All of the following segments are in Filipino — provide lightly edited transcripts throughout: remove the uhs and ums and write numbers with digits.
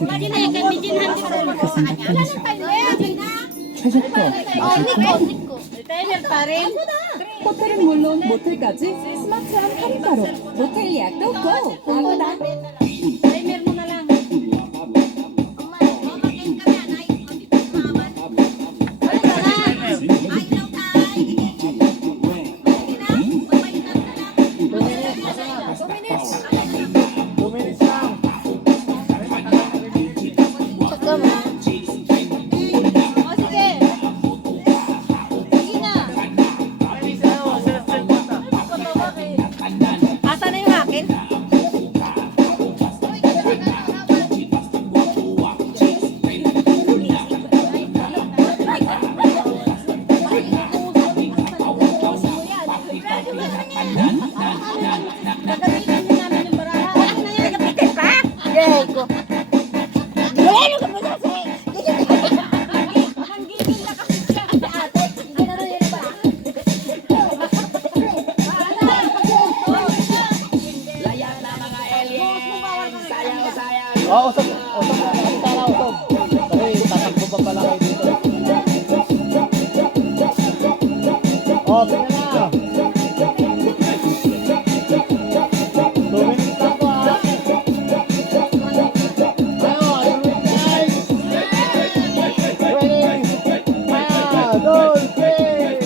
모텔의 연인들은 그 생각뿐이 최저가 Timer pa rin. 호텔은 물론 모텔까지 스마트한 할인가로 모텔 예약도 고! 아무나 Timer mo na lang. Asa na yung akin? Gagamitin nyo namin yung baraha. Nagapitin pa? Yego. Gawin ko mo kasi. Nanggigil na kasi siya. Ate, hindi na rin ba? Layak na mga alien! Sayaw-sayaw! Oh, usap na. Tara, usap. Kasi tatakbo pa pala kayo dito. Oh, tingnan na. 2 minutes lang po, ha? Ayaw, guys! Ready? 1, 2, 3!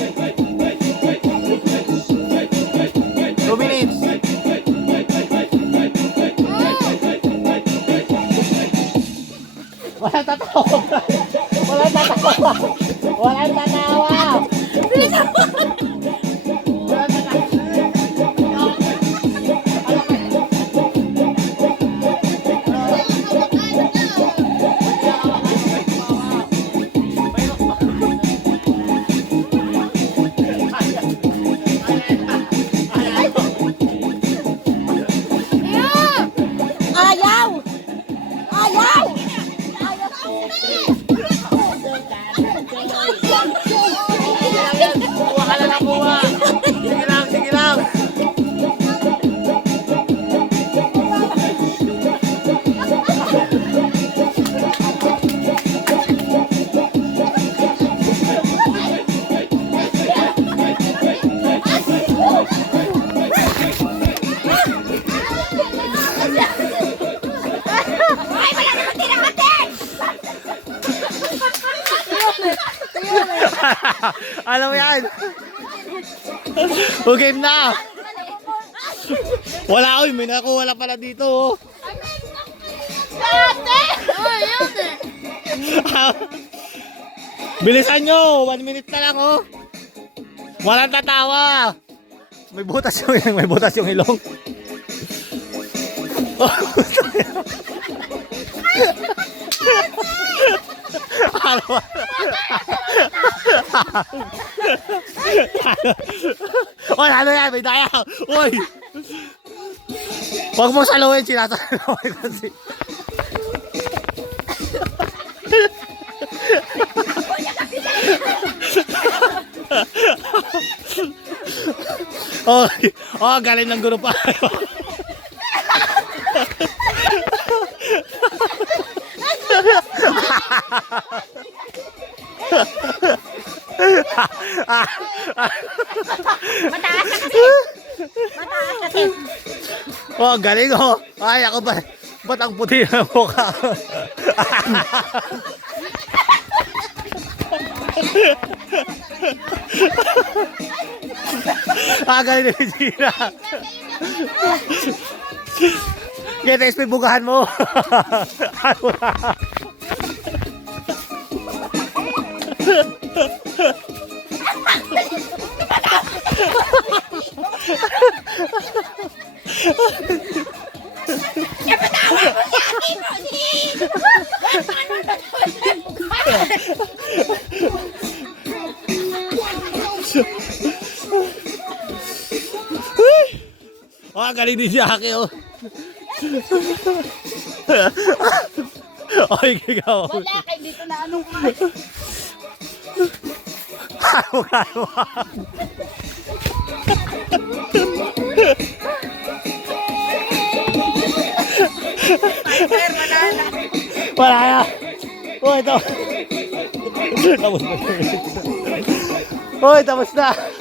2 minutes! Walang tatawa! Walang tatawa! Walang tatawa! Walang tatawa! Ayaw! Ayaw! Buwa ka lang ng buwa! Sige lang, sige lang! Ay, wala naman tinakatin! Alam mo yan! O game na! Wala ko, may nakuha wala pala dito, oh. Ate! Oh, yun eh. Bilisan nyo! 1 minute na lang, oh. Walang tatawa! May butas yung ilong. Oh, ano? Oy, ano yan? May daya! Uy! Huwag mo saluhin, sinasalawin kasi. Oh, galing ng guro pa. Mataas na kasi. Mataas kasi. Oh, galing oh. Ay, ako ba? Ba't ang puti ng mukha? Galing na yung Gina. Kaya na-SP bugahan mo. Ano na? Oh, galing din si Aki, oh. Oh, ikaw. Wala, kay dito na anong Karo. Wala na. Oh, ito. Tapos na. Oh, tapos na.